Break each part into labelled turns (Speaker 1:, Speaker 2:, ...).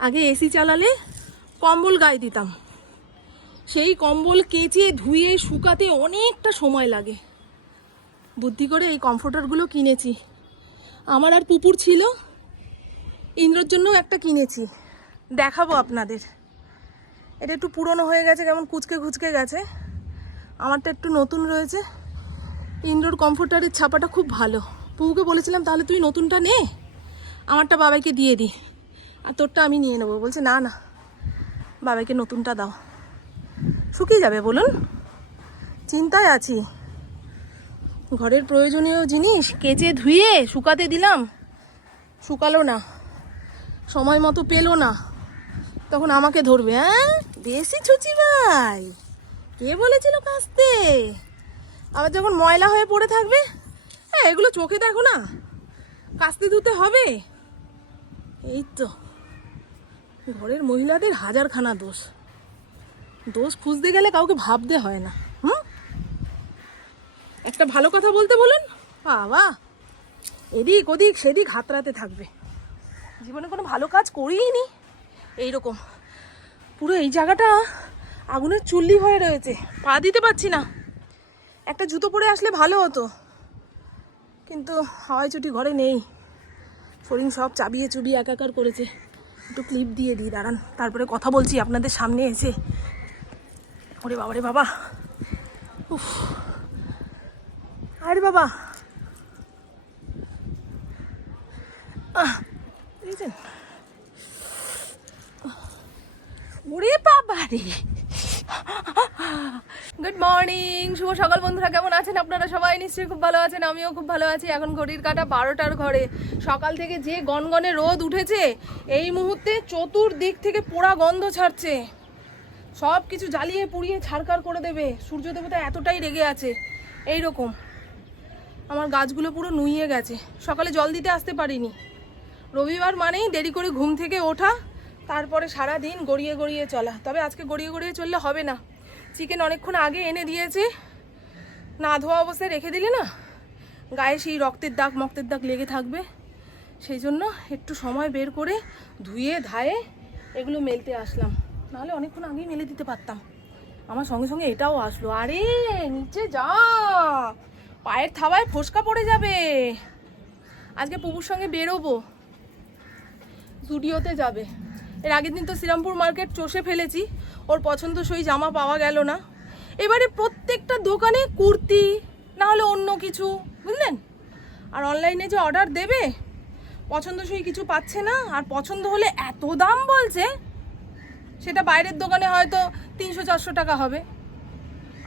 Speaker 1: আগে এসি চালালে কম্বল গায়ে দিতাম। সেই কম্বল কেচে, ধুয়ে, শুকাতে অনেকটা সময় লাগে। বুদ্ধি করে এই কমফোর্টারগুলো কিনেছি। আমার আর পুপুর ছিল। ইন্দ্রর জন্য একটা কিনেছি। দেখাবো আপনাদের। এটা একটু পুরনো হয়ে গেছে, কেমন কুচকে কুচকে গেছে। আমারটা একটু নতুন রয়েছে। ইন্ডোর কমফোর্টারের ছাপাটা খুব ভালো। পুকুকে বলেছিলাম, তাহলে তুই নতুনটা নে। আমারটা বাবাইকে দিয়ে দি। আর তোরটা আমি নিয়ে নেব। বলছে, না না বাবাইকে নতুনটা দাও। শুকিয়ে যাবে, বলুন। চিন্তায় আছি। ঘরের প্রয়োজনীয় জিনিস কেচে ধুয়ে শুকাতে দিলাম। শুকালো না। সময় মতো পেল না। তখন আমাকে ধরবে হ্যাঁ বেশি ছুচি ভাই। কে বলেছিল কাস্তে আবার যখন ময়লা হয়ে পড়ে থাকবে হ্যাঁ এগুলো চোখে দেখো না। কাস্তে ধুতে হবে। এই তো। ঘরের মহিলাদের হাজারখানা দোষ। দোষ খুঁজতে গেলে কাউকে ভাবতে হয় না, হুম? একটা ভালো কথা বলতে বলুন। বাবা, এদিক ওদিক সেদিক হাতড়াতে থাকবে। জীবনে কোনো ভালো কাজ করিনি এইরকম। পুরো এই জায়গাটা আগুনের চুল্লি হয়ে রয়েছে। পা দিতে পারছি না। একটা জুতো পরে আসলে ভালো হতো। কিন্তু হাওয়াই চুটি ঘরে নেই। ফরিং সব চাবিয়ে চুবিয়ে একাকার করেছে। একটু ক্লিপ দিয়ে দিই, দাঁড়ান। তারপরে কথা বলছি আপনাদের সামনে এসে। ওরে বাবা রে বাবা। উফ। আরে বাবা। দেখেছেন ওরে বাবা রে গুড মর্নিং শুভ সকাল বন্ধুরা, কেমন আছেন আপনারা? সবাই নিশ্চয়ই খুব ভালো আছেন, আমিও খুব ভালো আছি। এখন ঘড়ির কাটা বারোটার ঘরে। সকাল থেকে যে গনগনে রোদ উঠেছে, এই মুহূর্তে চতুর্দিক থেকে পোড়া গন্ধ ছাড়ছে। সব কিছু জ্বালিয়ে পুড়িয়ে ছাড়কার করে দেবে। সূর্য দেবতা এতটাই রেগে আছে। এই রকম আমার গাছগুলো পুরো নুইয়ে গেছে। সকালে জল দিতে আসতে পারিনি। রবিবার মানেই দেরি করে ঘুম থেকে ওঠা, তারপরে সারা দিন গড়িয়ে গড়িয়ে চলা। তবে আজকে গড়িয়ে গড়িয়ে চললে হবে না। চিকেন অনেকক্ষণ আগে এনে দিয়েছি। না ধোয়া অবস্থায় রেখে দিলে না গায়ে সেই রক্তের দাগ, মক্তের দাগ লেগে থাকবে। সেই জন্য একটু সময় বের করে ধুয়ে, ধায়ে এগুলো মেলতে আসলাম। নাহলে অনেকক্ষণ আগেই মেলে দিতে পারতাম। আমার সঙ্গে সঙ্গে এটাও আসলো। আরে, নিচে যা! পায়ের থাবায় ফোসকা পড়ে যাবে। আজকে পুকুর সঙ্গে বেরোবো। জুডিওতে যাবে। এর আগের দিন তো শ্রীরামপুর মার্কেট চষে ফেলেছি। ওর পছন্দসই জামা পাওয়া গেল না। এবারে প্রত্যেকটা দোকানে কুর্তি না হলে অন্য কিছু, বুঝলেন? আর অনলাইনে যে অর্ডার দেবে, পছন্দসই কিছু পাচ্ছে না, আর পছন্দ হলে এত দাম বলছে, সেটা বাইরের দোকানে হয়তো তিনশো, চারশো টাকা হবে।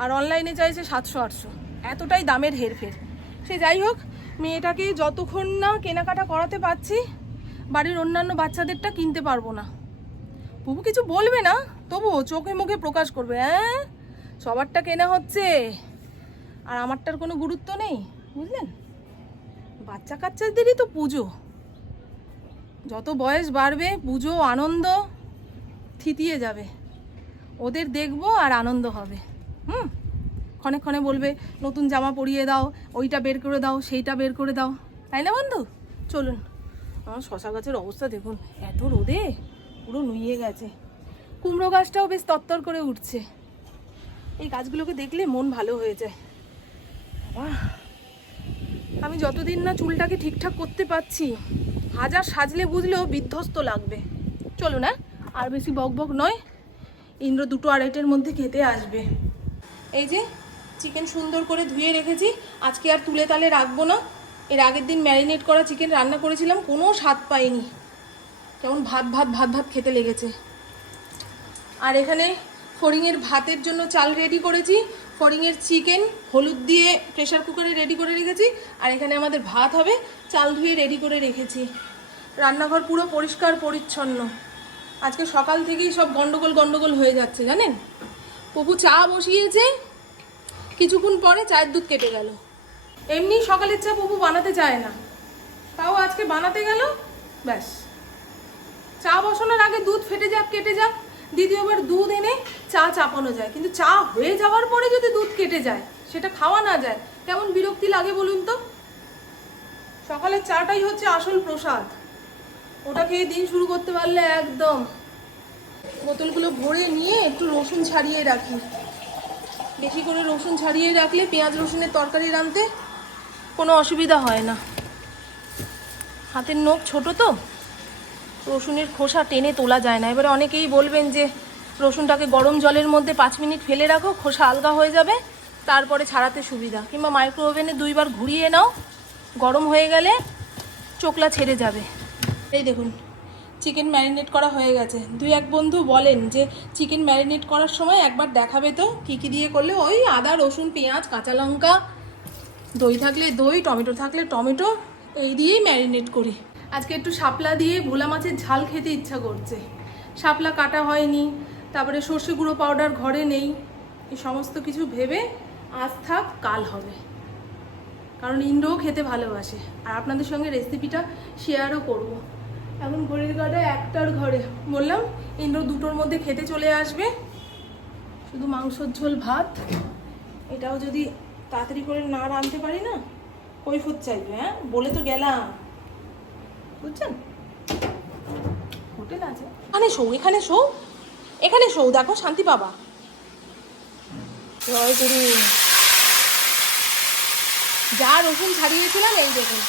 Speaker 1: আর অনলাইনে চাইছে সাতশো, আটশো। এতটাই দামের হেরফের। সে যাই হোক, মেয়েটাকে যতক্ষণ না কেনাকাটা করাতে পারছি, বাড়ির অন্যান্য বাচ্চাদেরটা কিনতে পারব না। বুবু কিছু বলবে না? তবু চোখে মুখে প্রকাশ করবে হ্যাঁ সবারটা কেনা হচ্ছে। আর আমারটার কোনো গুরুত্ব নেই, বুঝলেন? বাচ্চা কাচ্চাদেরই তো পুজো। যত বয়স বাড়বে, পুজো, আনন্দ থিতিয়ে যাবে। ওদের দেখব আর আনন্দ হবে। হুম? ক্ষণে ক্ষণে বলবে, নতুন জামা পরিয়ে দাও, ওইটা বের করে দাও, সেইটা বের করে দাও। তাই না বন্ধু? চলুন। আমার শশা গাছের অবস্থা দেখুন, এত রোদে। পুরো নুইয়ে গেছে। কুমড়ো গাছটাও বেশ তত্তর করে উঠছে। এই গাছগুলোকে দেখলে মন ভালো হয়ে যায়। আমি যতদিন না চুলটাকে ঠিকঠাক করতে পারছি, হাজার সাজলে বুঝলেও বিধ্বস্ত লাগবে। চলো না, আর বেশি বক বক নয়, ইন্দ্র দুটো আড়াইটের মধ্যে খেতে আসবে। এই যে, চিকেন সুন্দর করে ধুয়ে রেখেছি, আজকে আর তুলে তালে রাখব না। এর আগের দিন ম্যারিনেট করা চিকেন রান্না করেছিলাম, কোনো স্বাদ পাইনি। কেমন ভাত ভাত ভাত ভাত খেতে লেগেছে। আর এখানে ফড়িংয়ের ভাতের জন্য চাল রেডি করেছি। ফড়িংয়ের চিকেন হলুদ দিয়ে প্রেসার কুকারে রেডি করে রেখেছি। আর এখানে আমাদের ভাত হবে, চাল ধুয়ে রেডি করে রেখেছি। রান্নাঘর পুরো পরিষ্কার, পরিচ্ছন্ন। আজকে সকাল থেকেই সব গন্ডগোল গন্ডগোল হয়ে যাচ্ছে, জানেন? পপু চা বসিয়েছে। কিছুক্ষণ পরে চায়ের দুধ কেটে গেল। এমনি সকালের চা পপু বানাতে চায় না। তাও আজকে বানাতে গেল? ব্যাস। চা বসানোর আগে দুধ ফেটে যাক, কেটে যাক। দ্বিতীয়বার দুধ এনে চা চাপানো যায়। কিন্তু চা হয়ে যাওয়ার পরে যদি দুধ কেটে যায়, সেটা খাওয়া না যায়, কেমন বিরক্তি লাগে বলুন তো? সকালের চাটাই হচ্ছে আসল প্রসাদ। ওটা খেয়ে দিন শুরু করতে পারলে একদম। বোতলগুলো ভরে নিয়ে একটু রসুন ছাড়িয়ে রাখি। বেশি করে রসুন ছাড়িয়ে রাখলে পেঁয়াজ রসুনের তরকারি রাঁধতে কোনো অসুবিধা হয় না। হাতের নখ ছোট তো। রসুনের খোসা টেনে তোলা যায় না। এবারে অনেকেই বলবেন যে, রসুনটাকে গরম জলের মধ্যে পাঁচ মিনিট ফেলে রাখো, খোসা আলগা হয়ে যাবে, তারপরে ছাড়াতে সুবিধা। কিংবা মাইক্রো ওভেনে দুইবার ঘুরিয়ে নাও, গরম হয়ে গেলে চোকলা ছেড়ে যাবে। এই দেখুন চিকেন ম্যারিনেট করা হয়ে গেছে। দুই এক বন্ধু বলেন যে চিকেন ম্যারিনেট করার সময় একবার দেখাবে তো, কী কী দিয়ে করলে? ওই আদা, রসুন, পেঁয়াজ, কাঁচা লঙ্কা, দই থাকলে দই, টমেটো থাকলে টমেটো, এই দিয়েই ম্যারিনেট করি। আজকে একটু শাপলা দিয়ে ভোলা মাছের ঝাল খেতে ইচ্ছা করছে। শাপলা কাটা হয়নি, তারপরে সর্ষে গুঁড়ো পাউডার ঘরে নেই, এই সমস্ত কিছু ভেবে আজ থাক, কাল হবে। কারণ ইন্দ্রও খেতে ভালোবাসে, আর আপনাদের সঙ্গে রেসিপিটা শেয়ারও করব। এখন ঘড়ির কাটা একটার ঘরে। বললাম, ইন্দ্র দুটোর মধ্যে খেতে চলে আসবে। শুধু মাংসর ঝোল ভাত, এটাও যদি তাড়াতাড়ি করে না রাঁধতে পারি না, কৈফত চাইবে হ্যাঁ? বলে তো গেলাম। বুঝছেন? হোটেল আছে। এখানে শো এখানে শো। এখানে শো, দেখো, শান্তি পাবা। জয় গুরু। যা রসুন ছাড়িয়েছিলাম, এই দেখুন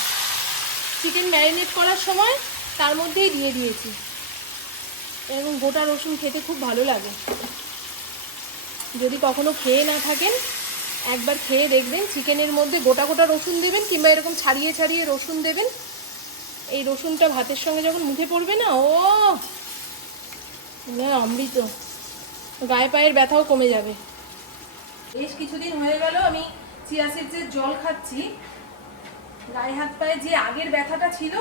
Speaker 1: চিকেন ম্যারিনেট করার সময় তার মধ্যেই দিয়ে দিয়েছি। এরকম গোটা রসুন খেতে খুব ভালো লাগে। যদি কখনো খেয়ে না থাকেন, একবার খেয়ে দেখবেন চিকেনের মধ্যে গোটা গোটা রসুন দেবেন, কিংবা এরকম ছাড়িয়ে ছাড়িয়ে রসুন দেবেন এই রসুনটা ভাতের সঙ্গে যখন মুখে পড়বে না, ও! অমৃত। গায়ে পায়ের ব্যথাও কমে যাবে। বেশ কিছুদিন হয়ে গেল, আমি চিয়া সিডসের জল খাচ্ছি। গায়ে হাত পায়ে যে আগের ব্যথাটা ছিল,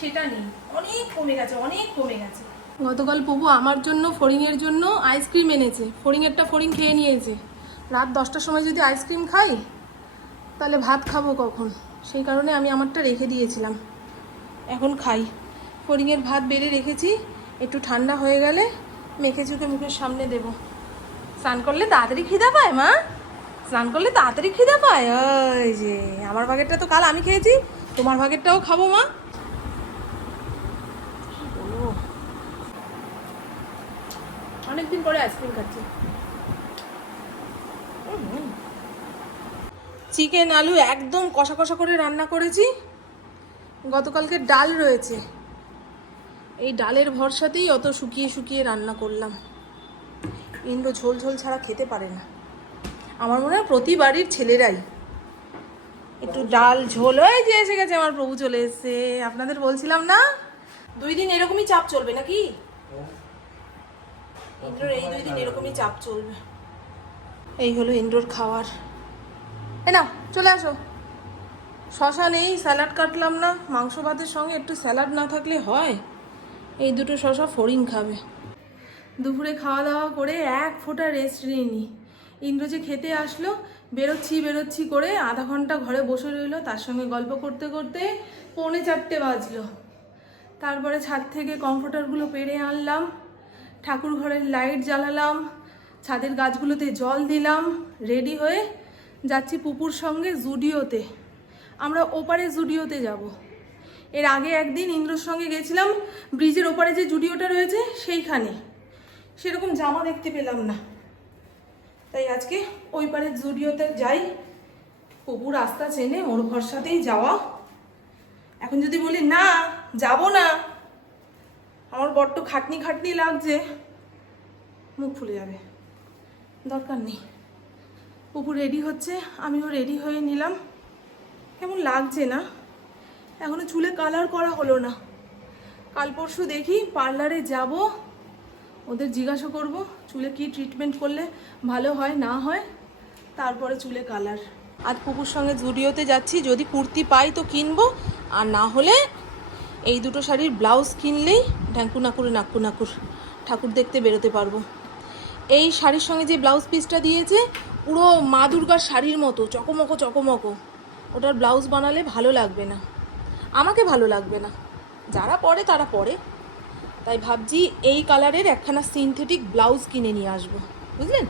Speaker 1: সেটা নেই। অনেক কমে গেছে, অনেক কমে গেছে। গতকাল প্রভু আমার জন্য ফড়িংয়ের জন্য আইসক্রিম এনেছে। ফড়িংয়েরটা ফড়িং খেয়ে নিয়েছে। রাত দশটার সময় যদি আইসক্রিম খাই, তাহলে ভাত খাব কখন? সেই কারণে আমি আমারটা রেখে দিয়েছিলাম। এখন খাই। ফড়িংয়ের ভাত বেড়ে রেখেছি, একটু ঠান্ডা হয়ে গেলে মেখে চুকে মুখের সামনে দেব। স্নান করলে তাড়াতাড়ি খিদা পায়, মা? স্নান করলে তাড়াতাড়ি খিদা পায়? ওই যে, আমার ভাগেরটা তো কাল আমি খেয়েছি, তোমার ভাগেরটাও খাব, মা? অনেকদিন পরে আইসক্রিম খাচ্ছি। চিকেন, আলু একদম কষা কষা করে রান্না করেছি। গতকালকে ডাল রয়েছে। এই ডালের ভরসাতেই অত শুকিয়ে শুকিয়ে রান্না করলাম। ইন্দ্র ঝোল ঝোল ছাড়া খেতে পারে না। আমার মনে হয় প্রতি বাড়ির ছেলেরাই। একটু ডাল ঝোল হয়ে যে এসে গেছে, আমার প্রভু চলে এসেছে। আপনাদের বলছিলাম না? দুই দিন এরকমই চাপ চলবে নাকি? ইন্দ্রর এই দুই দিন এরকমই চাপ চলবে। এই হলো ইন্দ্রর খাওয়ার। এ না চলে আসো। শশা নেই স্যালাড কাটলাম না মাংস ভাতের সঙ্গে একটু স্যালাড না থাকলে হয়? এই দুটো শশা ফড়িং খাবে। দুপুরে খাওয়া দাওয়া করে এক ফোঁটা রেস্ট নিইনি ইন্দ্র যে খেতে আসলো, বেরোচ্ছি বেরোচ্ছি করে আধা ঘণ্টা ঘরে বসে রইল, তার সঙ্গে গল্প করতে করতে পৌনে চারটে বাজলো। তারপরে ছাদ থেকে কমফোর্টারগুলো পেরে আনলাম, ঠাকুর ঘরের লাইট জ্বালালাম, ছাদের গাছগুলোতে জল দিলাম রেডি হয়ে যাচ্ছি পুপুর সঙ্গে জুডিওতে। আমরা ওপারে জুডিওতে যাব। এর আগে একদিন ইন্দ্রর সঙ্গে গেছিলাম, ব্রিজের ওপারে যে জুডিওটা রয়েছে সেইখানে। সেরকম জামা দেখতে পেলাম না। তাই আজকে ওই পারে জুডিওতে যাই। পুপুর রাস্তা চেনে ওর ভরসাতেই যাওয়া। এখন যদি বলি, না, যাব না। আমার বড্ড খাটনি খাটনি লাগছে। মুখ ফুলে যাবে। দরকার নেই। পুপু রেডি হচ্ছে, আমিও রেডি হয়ে নিলাম। কেমন লাগছে না? এখনও চুলে কালার করা হলো না। কাল পরশু দেখি পার্লারে যাব, ওদের জিজ্ঞাসা করব চুলে কি ট্রিটমেন্ট করলে ভালো হয়, না হয়, তারপরে চুলে কালার আজ পুকুর সঙ্গে জুডিওতে যাচ্ছি, যদি কুর্তি পাই তো কিনবো, আর না হলে এই দুটো শাড়ির ব্লাউজ কিনলেই ঢ্যাঙ্কু নাকুরে নাক্কু নাকুর ঠাকুর দেখতে বেরোতে পারব। এই শাড়ির সঙ্গে যে ব্লাউজ পিসটা দিয়েছে, পুরো মা দুর্গার শাড়ির মতো, চকমকো চকমকো। ওটার ব্লাউজ বানালে ভালো লাগবে না। আমাকে ভালো লাগবে না। যারা পরে, তারা পরে। তাই ভাবছি এই কালারের একখানা সিনথেটিক ব্লাউজ কিনে নিয়ে আসব। বুঝলেন?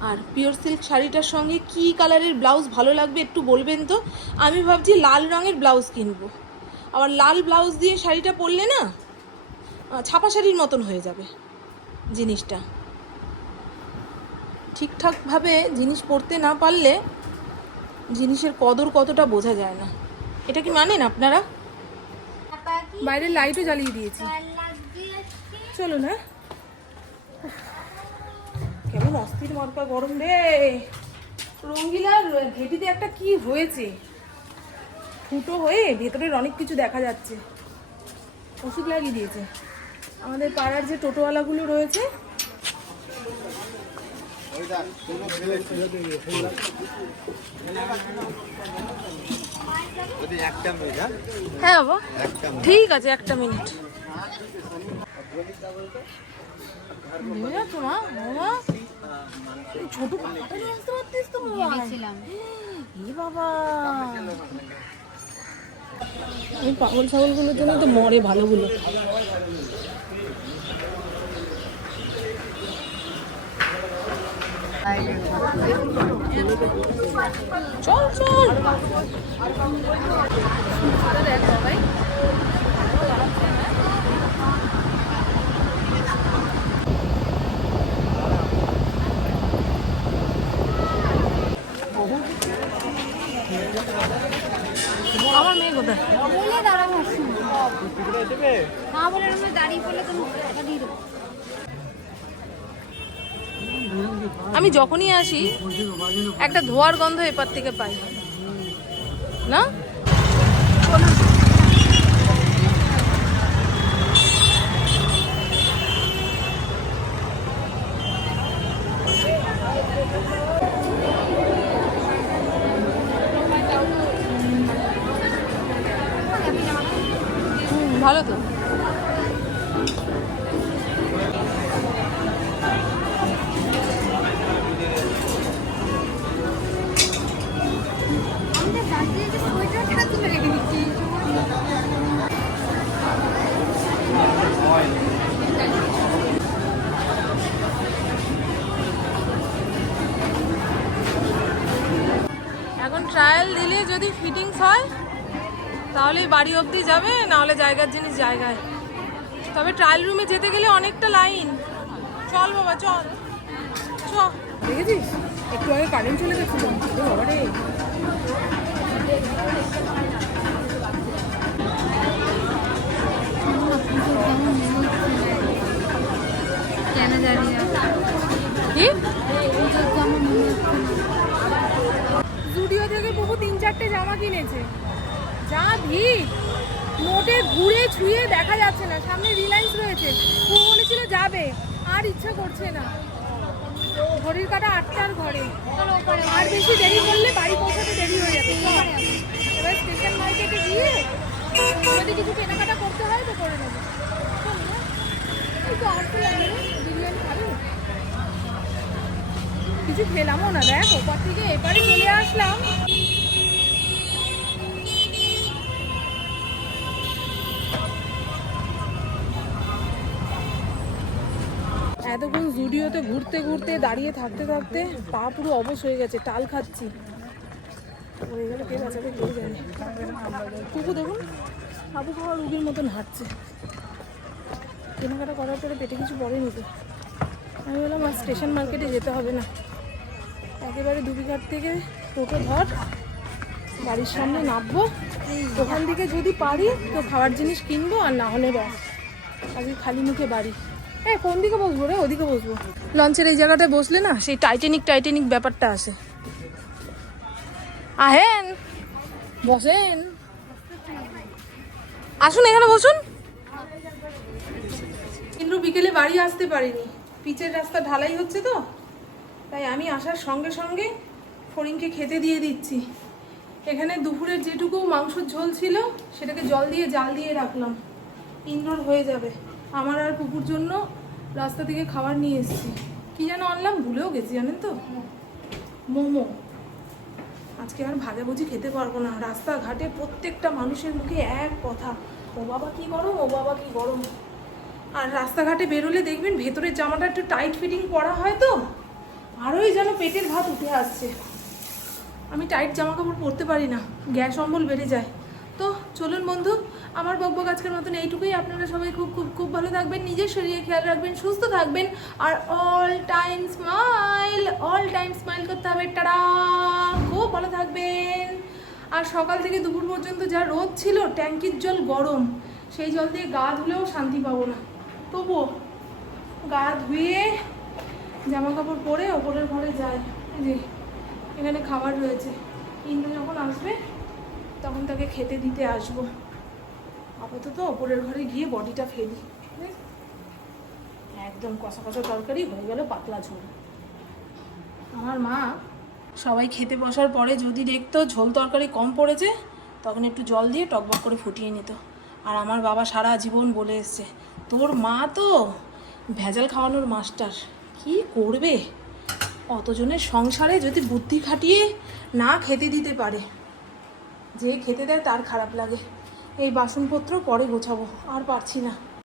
Speaker 1: আর পিওর সিল্ক শাড়িটার সঙ্গে কি কালারের ব্লাউজ ভালো লাগবে একটু বলবেন তো? আমি ভাবছি লাল রঙের ব্লাউজ কিনবো। আবার লাল ব্লাউজ দিয়ে শাড়িটা পরলে না ছাপা শাড়ির মতন হয়ে যাবে জিনিসটা। ঠিকঠাকভাবে জিনিস পরতে না পারলে জিনিসের কদর কতটা বোঝা যায় না। এটা কি মানেন আপনারা? বাইরের লাইটও জ্বালিয়ে দিয়েছি। চলো না কেমন অস্থির মার্কা গরম রে। রঙ্গিলার ঘেটিতে একটা কি হয়েছে? ফুটো হয়ে ভেতরের অনেক কিছু দেখা যাচ্ছে। ওষুধ লাগিয়ে দিয়েছে। আমাদের পাড়ার যে টোটোওয়ালাগুলো রয়েছে
Speaker 2: হ্যাঁ?
Speaker 1: হ্যাঁ বাবা। ঠিক আছে একটা মিনিট। ছোট পাখাটা নিয়ে আসতে পারতিস তো বাবা। এই পাগল ছাগলগুলোর জন্য তো মরে ভালোগুলো। চল চল। আমার মেয়ে কোথায়?
Speaker 3: বলে দাঁড়াবো না বলে দাঁড়িয়ে পড়লে তুমি দিয়ে দেবো।
Speaker 1: আমি যখনই আসি একটা ধোয়ার গন্ধ এপার থেকে পাই না। তাহলে বাড়ি অবধি যাবে নাহলে জায়গার জিনিস জায়গায়। তবে ট্রায়াল রুমে যেতে গেলে অনেকটা লাইন চল বাবা চল। চ। দেখেছিস? একটু আগে কারেন্ট চলে গেছিল। বাবা রে।
Speaker 3: কেন জানি
Speaker 1: কি?
Speaker 3: না।
Speaker 1: জুডিও থেকে বহু তিন চারটে জামা কিনেছে। যা ভিড়। মোটে ঘুরে ছুঁয়ে দেখা যাচ্ছে না। সামনে রিলায়েন্স রয়েছে। ও বলেছিল যাবে। আর ইচ্ছা করছে না। ঘড়ির কাটা আটটার ঘরে। আর বেশি দেরি করলে বাড়ি পৌঁছাতে দেরি হয়ে যাবে। এবার স্টেশন মার্কেটে গিয়ে যদি কিছু কেনাকাটা করতে হয় তো করে নেব। কিছু খেলামও না। দেখ, ওপার থেকে এপারে চলে আসলাম। এতক্ষণ জুডিওতে ঘুরতে ঘুরতে দাঁড়িয়ে থাকতে থাকতে পা পুরো অবশ হয়ে গেছে, টাল খাচ্ছি। জানে। কুকু, দেখুন আবু খাওয়া রুগীর মতন হাঁটছে। কেনাকাটা করার পরে পেটে কিছু পড়েনি তো। আমি বললাম, আর স্টেশন মার্কেটে যেতে হবে না। একেবারে দুবিঘাট থেকে টোটো ধর, বাড়ির সামনে নামবো। ওখান থেকে যদি পারি, তো খাবার জিনিস কিনবো, আর না হলে ব্যাস আজকে খালি মুখে বাড়ি। এ কোন দিকে বসবো রে? ওদিকে বসবো। লঞ্চের এই জায়গাটায় বসলে না সেই টাইটানিক টাইটানিক ব্যাপারটা আসে। আহেন বসেন। আসুন এখানে বসুন। কিন্তু বিকেলে বাড়ি আসতে পারিনি। পিচের রাস্তা ঢালাই হচ্ছে তো তাই আমি আসার সঙ্গে সঙ্গে ফড়িংকে খেতে দিয়ে দিচ্ছি। এখানে দুপুরের যেটুকু মাংসর ঝোল ছিল সেটাকে জল দিয়ে জাল দিয়ে রাখলাম। ইনডোর হয়ে যাবে। আমার আর কুকুর জন্য রাস্তা থেকে খাবার নিয়ে এসেছি। কি যেন আনলাম ভুলেও গেছি, জানেন তো? মোমো। আজকে আর ভাজাভুজি খেতে পারব না। রাস্তাঘাটে প্রত্যেকটা মানুষের মুখে এক কথা, ও বাবা কি গরম, ও বাবা কি গরম। আর রাস্তাঘাটে বেরোলে দেখবেন ভেতরের জামাটা একটু টাইট ফিটিং পরা হয় তো, আরোই যেন পেটের ভাত উঠে আসছে। আমি টাইট জামা কাপড় পরতে পারি না, গ্যাস অম্বল বেড়ে যায়। তো চলুন বন্ধু আমার বকবক আজকের মতন এইটুকুই। আপনারা সবাই খুব খুব খুব ভালো থাকবেন, নিজের শরীরে খেয়াল রাখবেন, সুস্থ থাকবেন, আর all time smile all time smile করতে হবে। টাটা! খুব ভালো থাকবেন। আর সকাল থেকে দুপুর পর্যন্ত যা রোদ ছিল, ট্যাঙ্কির জল গরম, সেই জল দিয়ে গা ধুলেও শান্তি পাবো না। তবুও গা ধুয়ে জামা কাপড় পরে ওপরের ঘরে যায় যে, এখানে খাবার রয়েছে। ইন্দু যখন আসবে, তখন তাকে খেতে দিতে আসব। আপাতত ওপরের ঘরে গিয়ে বডিটা ফেলি? একদম কষা কষা তরকারি হয়ে গেল পাতলা ঝোল। আমার মা সবাই খেতে বসার পরে যদি দেখতো ঝোল তরকারি কম পড়েছে, তখন একটু জল দিয়ে টকবক করে ফুটিয়ে নিত। আর আমার বাবা সারা জীবন বলে এসছে, তোর মা তো ভেজাল খাওয়ানোর মাস্টার, কি করবে? অতজনের সংসারে যদি বুদ্ধি খাটিয়ে না খেতে দিতে পারে, যে খেতে দেয় তার খারাপ লাগে। এই বাসনপত্র পরে গোছাবো আর পারছি না।